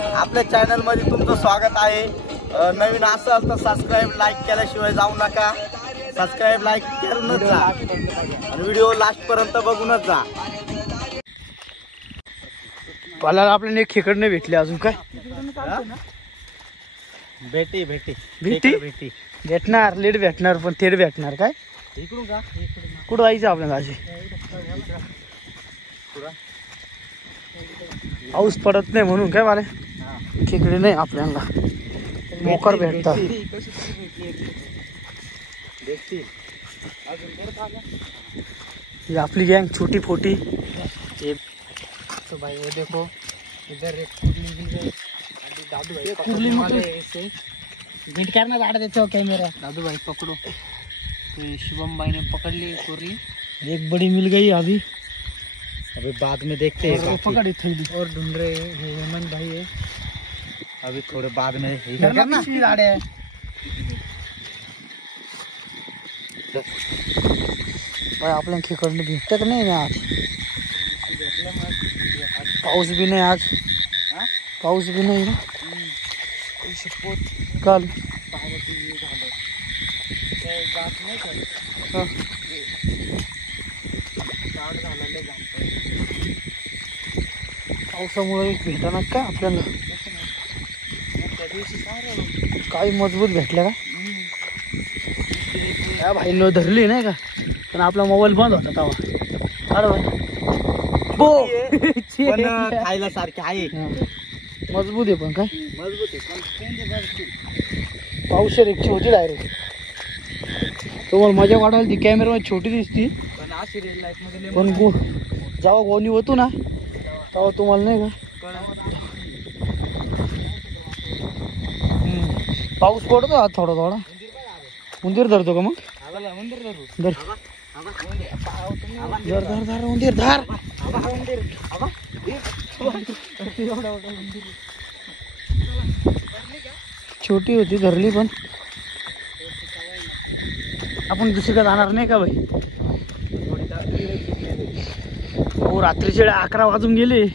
आपल्या चॅनल मध्ये तुमचं स्वागत आहे। नवीन असाल तर सबस्क्राइब लाईक केल्याशिवाय जाऊ नका। सबस्क्राइब लाईक करूनच जा आणि व्हिडिओ लास्ट पर्यंत बघूनच जा। मला आपल्याला एक खेकड नाही भेटले अजून काय भेटी भेटणार लेट भेटणार पण थेट भेटणार काय इकडून का कुठं जायचं आपल्याला अशी पाऊस पडत नाही म्हणून काय वाले खेकडे नाही आपल्याला मोकर भेटतात। ये अपनी गैंग छोटी फोटी ये तो भाई वो देखो इधर एक दादू भाई कुर्ली में ऐसे बीट करना झाड़ देते हो कैमरा दादू भाई पकड़ो। तो शुभम भाई ने पकड़ ली कुर्ली एक बड़ी मिल गई अभी बाद में देखते हैं। पकड़ी थैली और ढूंढ रहे हेमंत भाई है अभी थोड़े बाद में इधर करना झाड़ है। भाई आपल्याला खेकडे भेटत का नाही आज पाऊस भी नाही आज पाऊस भी नाही ना काल पावसामुळे भेटणार काय आपल्याला काही मजबूत भेटल्या का भाई नो धरली नाही का पण आपला मोबाईल बंद होता तेव्हा अरे भाई बो पण खायला सारखे आहे मजबूत आहे पण काय मजबूत आहे पावशेर एक होती डायरेक्ट तुम्हाला मजा वाटायला ती कॅमेरा मध्ये छोटी दिसती पण अशी रिअल लाईफ मध्ये पण जेव्हा गोणी होतो ना तेव्हा तुम्हाला नाही का पाऊस पडतो आज थोडा थोडा उंदीर धरतो का मग धर धर धर धर उंदीर धर छोटी होती धरली पण आपण दुसरीकडे जाणार नाही का भाई हो रात्रीचे 11 वाजून गेले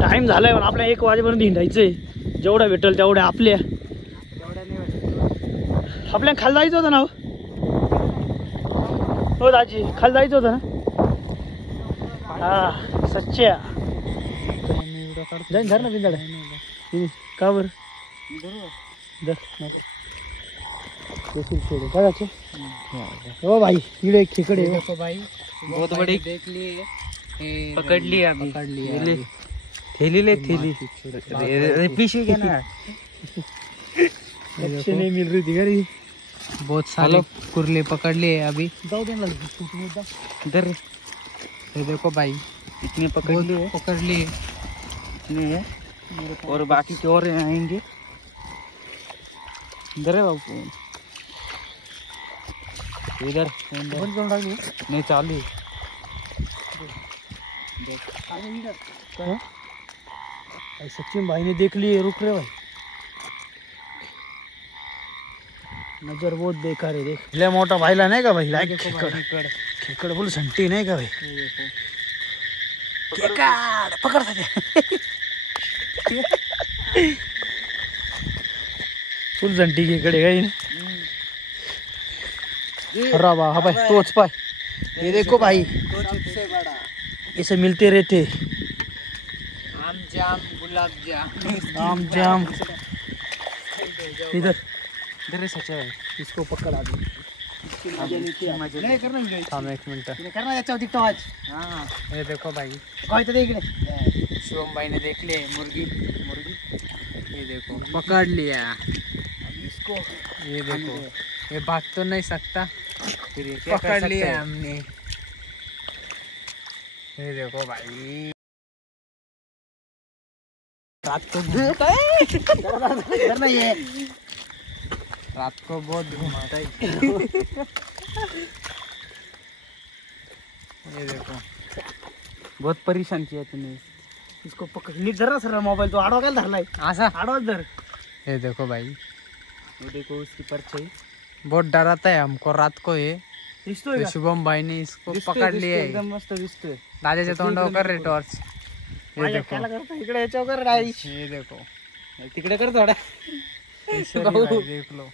टाइम झालाय पण आपल्या 1 वाजेपर्यंत हिंडायचंय जेवढा भेटेल तेवढ्या आपल्या खाली जायचं होतं ना हो दाजी खाली जायचं होतं ना हा सच्च्या जाईन धर ना बिंदाड का बरं धर हो भाई इकडे एक खेकडे देखो भाई बहुत बड़ी देख लिए पकड़ लिया थैली ले थैली पीछे क्या ना अच्छे नहीं मिल रही थी यार बहुत सारे कुर्ले पकड़ लिए अभी जाओ देना इधर ये देखो भाई इतने पकड़ लिए इतने है और बाकी के और आएंगे इधर है बाबू इधर नहीं चालू सचिन भाई ने देख लिए रुक रहे भाई नजर बहुत बेकार है देख ले मोटा भाईला नाही का भाई लाइक खेकड़ बोल संटी नाही का भाई खेकड़ पकड़ सके फुल संटी खेकड़ है ना अरे वाह भाई तोच पाए ये देखो भाई इसे मिलते रहते आम जाम गुलाब जाम आम जाम इधर इधर सच्चा भाई इसको पकड़ आदमी नहीं करना हाँ एक मिनट करना अच्छा दिखता आज हाँ ये देखो भाई कोई तो देख ले शिवम भाई ने देख ले मुर्गी ये देखो पकड़ लिया इसको ये देखो ये भाग तो नहीं सकता फिर ये पकड़ लिया हमने ये देखो भाई रात को करना ये रात को बहुत घूमता है ये देखो बहुत परेशान किया तूने इसको पकड़ नीट धर सर मोबाइल तो आडवा काय धरलाय आसा आडवा धर ये देखो भाई, वो देखो उसकी परछाई बहुत डराता है हमको रात को ये। दिसतोय शुभम भाई ने इसको पकड़ लिया है। एकदम मस्त दिसतोय। दादाच्या तोंडावर कर रे टॉर्च। माझ्या त्याला करतो इकडे याच्यावर कर राईस. ये देखो तिकडे कर थोडा. केसरी भाई देख लो.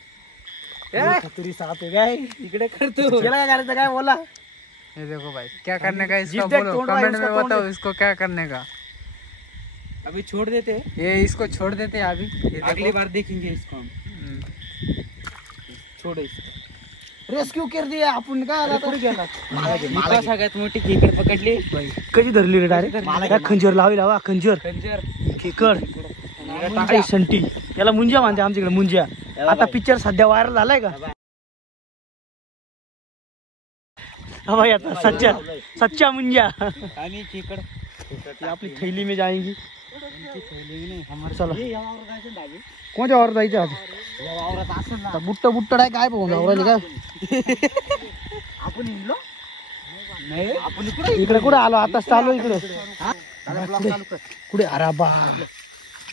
खतरी साप है काय इकडे करतो. त्याला काय करायचं काय बोला. ये देखो भाई क्या करने का इसका जीभ देख, बोलो तोड़ भाई, कमेंट उसका में तोड़ बताओ देख। इसको क्या करने का. अभी छोड़ देते ये इसको छोड़ देते हैं अभी. ये देखो. अगली बार देखेंगे इसको हम. छोड़ो इसको. रेस्क्यू कर दिया आपण काय आला पुढे गेला. मला सगळ्यात मोठी खेकड पकडली. कधी धरली रे डायरेक्ट खंजर लावी लावा खंजर खेकड टाकली संटी. याला मुंज्या म्हणते आमच्याकडे मुंज्या. आता पिक्चर सध्या व्हायरल झालाय का. हा भाई आता सच्चा सच्चा मुंज्या आणि खेकड आपली थैली में जाएंगी. चला कोणत्या वावर जायचं आता. बुट्ट बुट्ट काय काय पाहून जाऊ काय आपण इकडे कुठे आलो आता चालू इकडे कुठे. अरे बा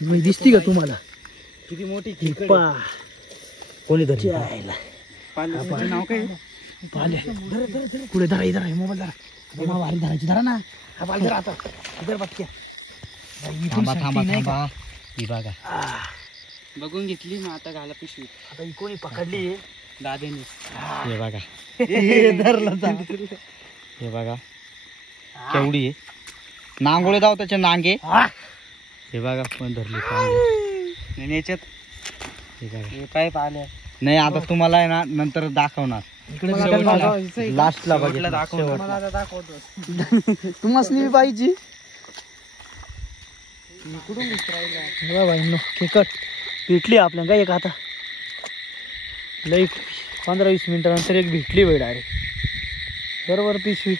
मी दिसती का तुम्हाला किती मोठी खेकड. कोणी धरली नाव काय पाले पुढे धरा इधर मोबाईल धरा भारी धरायची धरा ना. हा पाल धरा आता इधर बघ बघा बघून घेतली ना. आता घाला पिशवी. आता ही कोणी पकडली दादेनी. हे बघा धरलं हे बघा केवढी आहे. नांगोळे जाऊ त्याचे नांगे. हे बघा पण धरली याच्यात हे बघा. हे काय पाहिलं नाही आता तुम्हाला आहे ना नंतर दाखवणार. लास्टला बघितलं तुम्हाला पाहिजे. खेकट भेटली आपल्या काय एक आता लई 15-20 मिनिटानंतर एक भेटली बाई डायरेक्ट बरोबर पिशवी.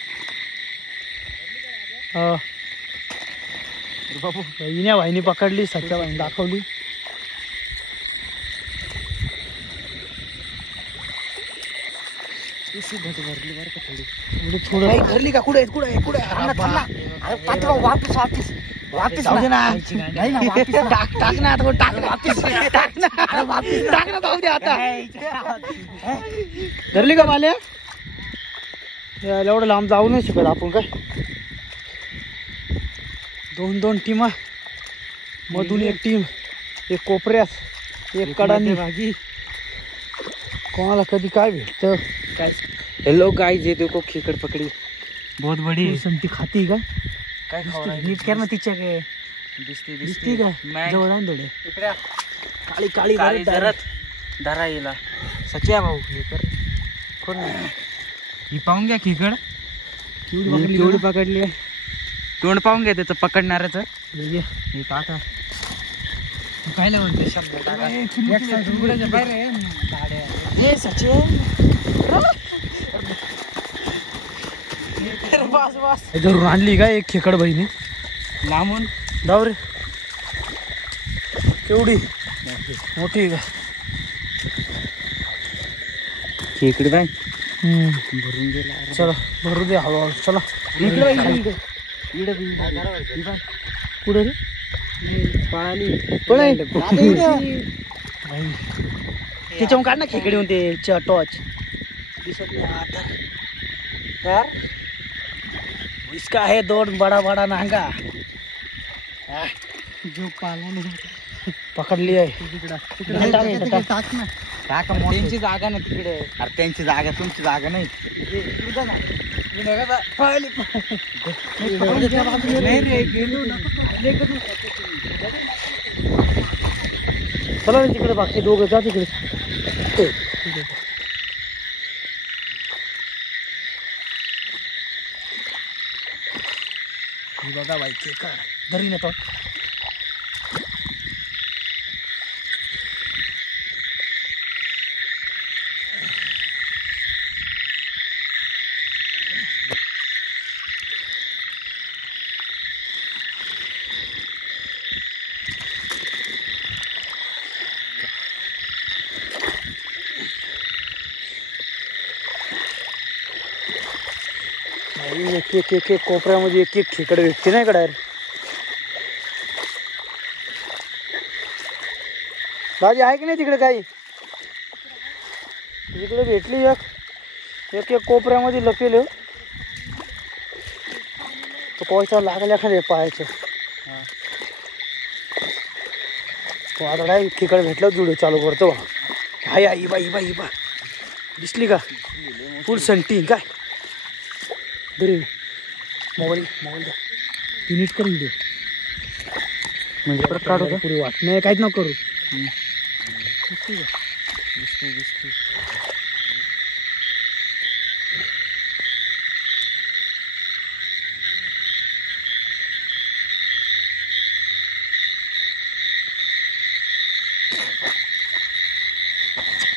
बाबू इन्या भाईनी पकडली सच्च्या भाईनी दाखवली. भरली बरं का थोडी थोडं धरली का. कुठे कुठे कुठे वापस वापस वापस जाऊ दे ना. नाही ना वापस टाक ना आता टाक वापस टाक ना. अरे वापस टाक ना जाऊ दे आता. धरली का माल्या. एवढं लांब जाऊ नाही शकत आपण काय. 2-2 टीमा मधून एक टीम एक कोपऱ्यात एक कडानी. कोणाला कधी काय भेटतं काय. हेलो गाइस ये देखो खेकड़ पकड़ी बहुत बड़ी है. संती खाती का काय नीट कर ना तिच्या काय दिसती का जवळ आहे थोडे. काळी काळी काळी जरत धरा येला सच्चा भाऊ हे कर कोण ही पाहून घ्या खेकड केवढी पकडली. तोंड पाहून घ्या त्याचं पकडणाऱ्याचं. हे टाका काय म्हणते शब्द धरून आणली का एक खेकड बहिणी लांबून जाऊ रे. केवढी मोठी का खेकडी बाई भरून गेला. चला भरू दे हळूहळू. चला कुठे रे त्याच्यावर काढ ना खेकडे होते टॉर्च दिसत नाही आता यार. इसका है 2 बड़ा बड़ा नांगा जो पाला पकडली आहे. टाक ना टाका. त्यांची जागा ना तिकडे. अरे त्यांची जागा तुमची जागा नाही. चला ना तिकडे बाकी दोघं जा तिकडे. बघा बाई खेकड धरी ना तो. एक कोपऱ्यामध्ये एक खेकड भेटते नाही का डायरेक्ट. भाजी आहे की नाही तिकडे काही. तिकडे भेटली एक कोपऱ्यामध्ये लपेल. तो कोयता लागला एखाद्या पाहायचं तो आता काय तिकडे भेटलं व्हिडिओ चालू करतो बा. हाय आई बाई बाई बा दिसली का फुल सेंटिंग काय दरी मोबाईल द्या युनिट कर व्हिडिओ म्हणजे परत काढू का पुरी वाट नाही काहीच नको करू.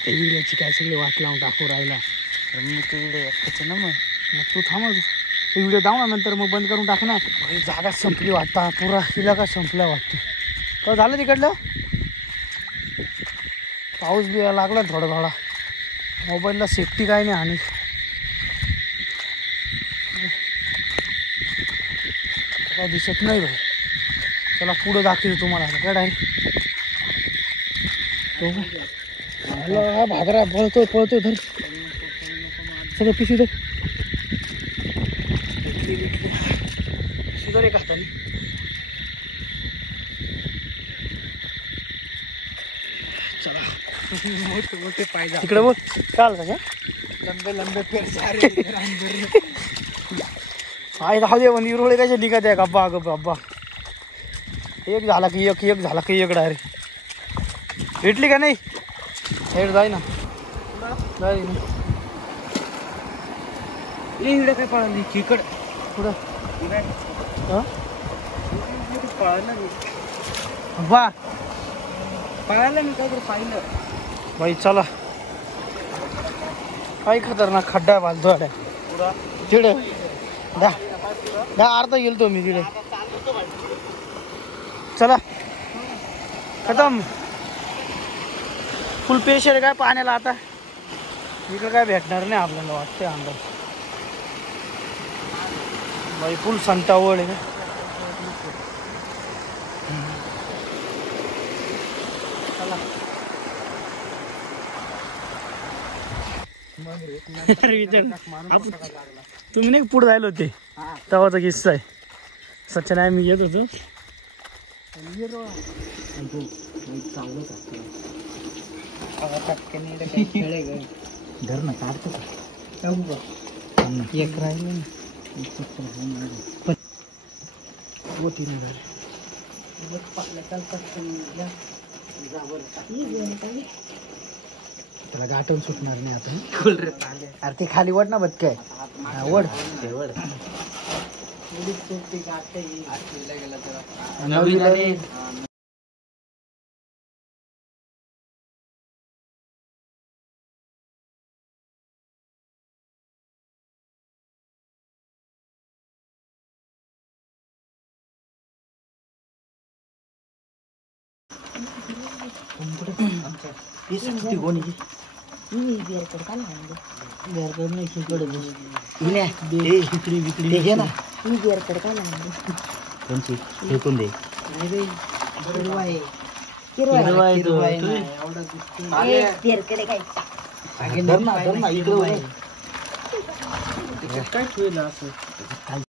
व्हिडिओची काय सगळी वाट लावून टाकू राहिला. मी तर इकडे एकटाच ना मग तू थांबच व्हिडिओ दाव ना नंतर मग बंद करून टाक ना. जागा संपली वाटता पुरा हिला का संपला वाटतं. का झालं तिकडलं पाऊस बी यायला लागला थोडा थोडा. मोबाईलला सेफ्टी काय नाही आणि काय दिसत नाही भाई. चला पुढं दाखवतो तुम्हाला काय डायरेक्ट हा भागरा पळतोय धर सगळं पिशवी धर सुधार एक हाताने. चला मोठे पाहिजे तिकडे बोल चाल का लंबे लंबे पेर आई राहू दे पण इरोळे कशा निघत आहे गब्बा गब्बा. एक झाला की एक झाला की एक डायरेक्ट भेटली का नाही हेड जाय ना जाय ना. इकडे काय पळाली खिकड पुढं पळायला वा पळायला मी काहीतरी पाहिलं. भाई चला काही खतरनाक खड्डा आहे बाजूला तिकडे द्या अर्धा गेलतो मी तिकडे. चला खतम फुल पेशर काय पाण्याला आता इकडे काय भेटणार नाही आपल्याला वाटते अंदाज. भाई फुल संतावळ आहे तुम्ही नाही पुढे जायला होते तेव्हाचा किस्सा आहे. सच्चा नाही मी येत होतो धर ना काढतो एक राहिलं त्याला गाठवून सुटणार नाही आता. अरे ते खाली वड ना बघ काय वड